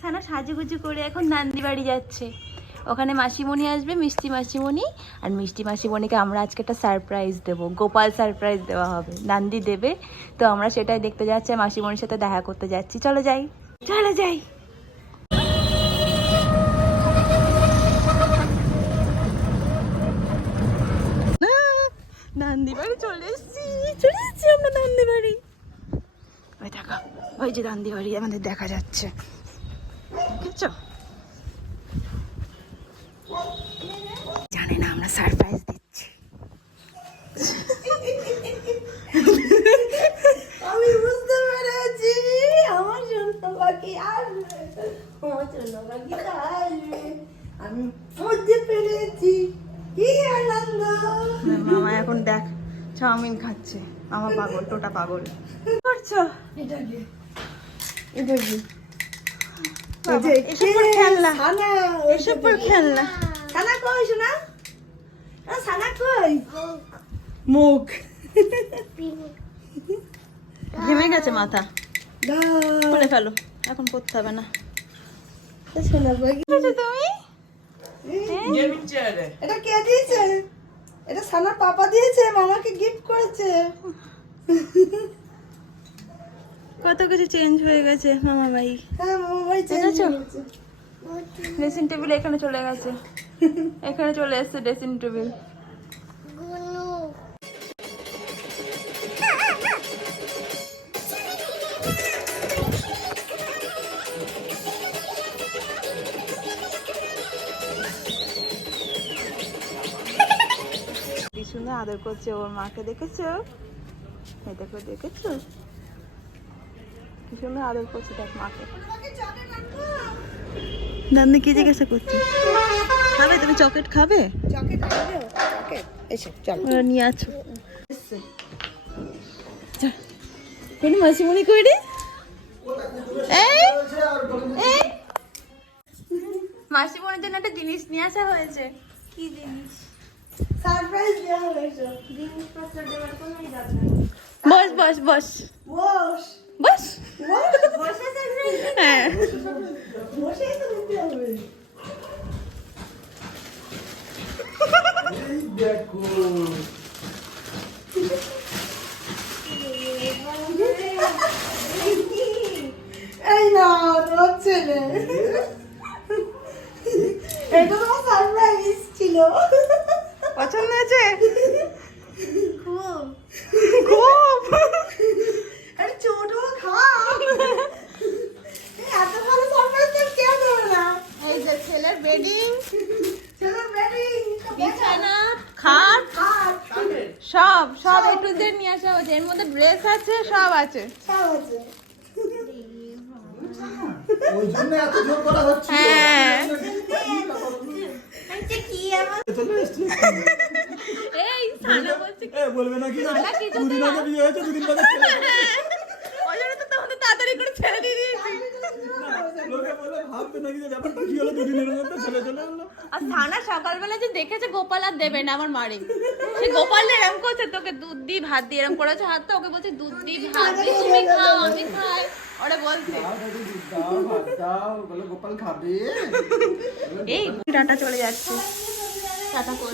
সানা সাজুগুজু করে এখন নান্দি বাড়ি যাচ্ছে। ওখানে মাসিমণি আসবে, মিষ্টি মাসিমণি, আর মিষ্টি মাসিমণিকে আমরা আজকে একটা সারপ্রাইজ দেবো। গোপাল সারপ্রাইজ দেওয়া হবে, নান্দি দেবে। তো আমরা সেটাই দেখতে যাচ্ছি মাসিমণির সাথে দেখা করতে যাচ্ছি। চলো যাই। চলো যাই। নান্দি বাড়ি চলে চলে আমরা নান্দি বাড়ি। ওই যে আমাদের দেখা যাচ্ছে। দেখেছ জানে না আমরা সারপ্রাইজ দিচ্ছি। আমি বুঝতে পেরেছি। আমার জন্য বাকি আসবে। আমার জন্য বাকি আসবে। আমি বুঝতে পেরেছি। কি আনন্দ। মামা এখন দেখ চাউমিন খাচ্ছে। আমার পাগল টোটা পাগল। করছ? এটা কি? এটা কি? খেলনা। এসব পর খেলনা। সানা কই শোনা সানা কই? মুখ। ঘেমে গেছে মাথা। দাও খুলে ফেলো। এখন পড়তে হবে না। তুমি? এটা কে দিয়েছে? এটা সানার পাপা দিয়েছে মামাকে গিফট করেছে। কত কিছু চেঞ্জ হয়ে গেছে মামা ভাই। হ্যাঁ মামা ভাই চেঞ্জ দেখেছ? করেছে ড্রেসিং টেবিল এখানে চলে গেছে। এখানে চলে এসেছে ড্রেসিং টেবিল সুন্দর আদর করছে ওর মাকে দেখেছ? এই দেখো দেখেছ? সুন্দর আদর করছে দেখ মাকে। দান্নি কি জিজ্ঞাসা করছে? খাবে? তুমি চকলেট খাবে? ওরা নিয়ে আছো। কোন মাসিমণি এই মাসিমণির জন্য একটা জিনিস নিয়ে আসা হয়েছে। কি জিনিস? সারপ্রাইজ দেওয়া হয়েছে। জিনিসপত্র দেওয়ার কোনোই বস বস বস বস বস। বস। বসে। হ্যাঁ তো হবে এই না তোমার ছেলে এটা তোমার সারপ্রাইজ ছিল পছন্দ হয়েছে? খুব। খুব আরে ছোট খাও এই এত ভালো সারপ্রাইজ তো কেউ দেবে না এই যে ছেলের বেডিং চলো বেডিং বিছানা খাট খাট সব সব এ টু নিয়ে আসা হয়েছে এর মধ্যে ড্রেস আছে সব আছে। সব আছে ওই জন্য এত জোর করা হচ্ছে হ্যাঁ তাড়াতাড়ি করে ছেড়ে দিয়ে বলে ভাববে নাকি যে ব্যাপারটা কি হলো? দুদিনের মধ্যে ছেলে চলে এলো। আর সানা সকালবেলা যে দেখেছে গোপাল আর দেবে না আমার মারে। সে গোপাল এরম করছে তোকে দুধ দি ভাত দিয়ে এরম করেছে হাতটা ওকে বলছে দুধ দি ভাত দি তুমি খাও আমি খাই। ওরা বলছে। দাও ভাত দাও বলে গোপাল খাবে। এই টাটা চলে যাচ্ছে। টাটা করা